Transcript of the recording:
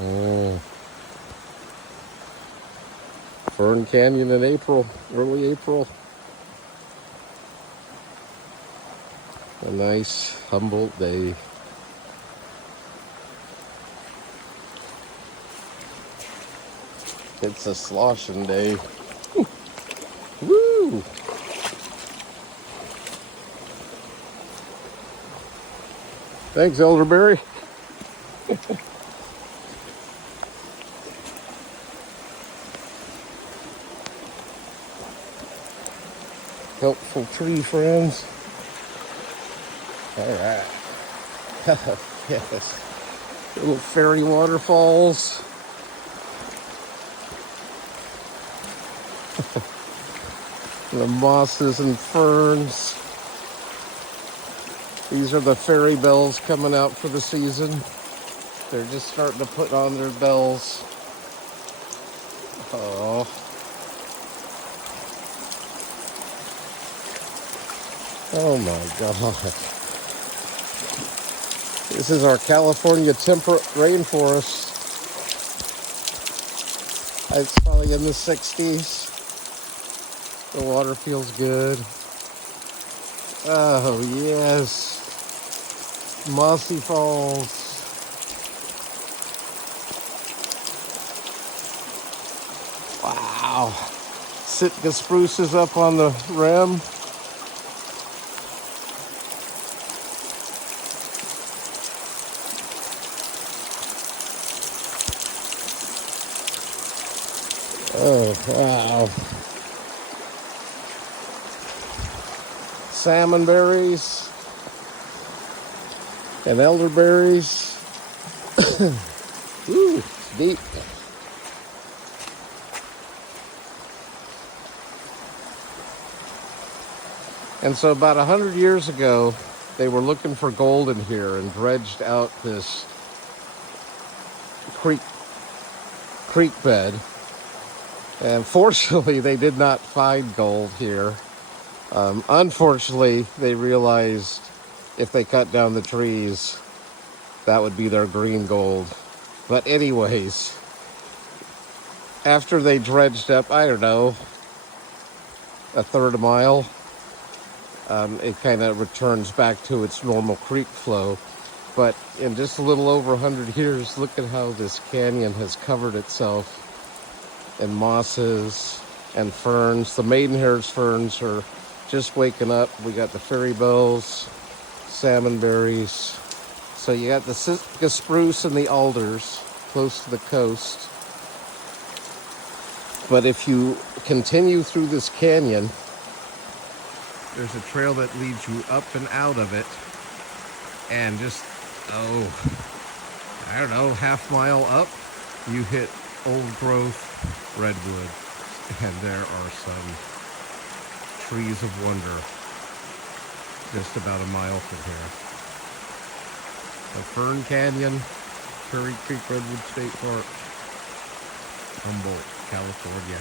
Oh. Fern Canyon in April, early April. A nice Humboldt day. It's a sloshing day. Woo! Thanks, elderberry. Helpful tree friends. All right. Yes. Little fairy waterfalls. The mosses and ferns. These are the fairy bells coming out for the season. They're just starting to put on their bells. Oh. Oh my God. This is our California temperate rainforest. It's probably in the 60s. The water feels good. Oh, yes. Mossy Falls. Wow. Sitka spruces up on the rim. Oh, wow. Salmon berries and elderberries. Ooh, it's deep. And so about 100 years ago, they were looking for gold in here and dredged out this creek bed. And fortunately, they did not find gold here. Unfortunately, they realized if they cut down the trees, that would be their green gold. But anyways, after they dredged up, I don't know, a third a mile, it kind of returns back to its normal creek flow. But in just a little over 100 years, look at how this canyon has covered itself in mosses and ferns. The maidenhair's ferns are just waking up. We got the fairy bells, salmon berries. So you got the Sitka spruce and the alders close to the coast. But if you continue through this canyon, there's a trail that leads you up and out of it. And just, I don't know, half-mile up, you hit old growth redwood. And there are some trees of wonder just about a mile from here. The Fern Canyon, Prairie Creek Redwood State Park, Humboldt, California.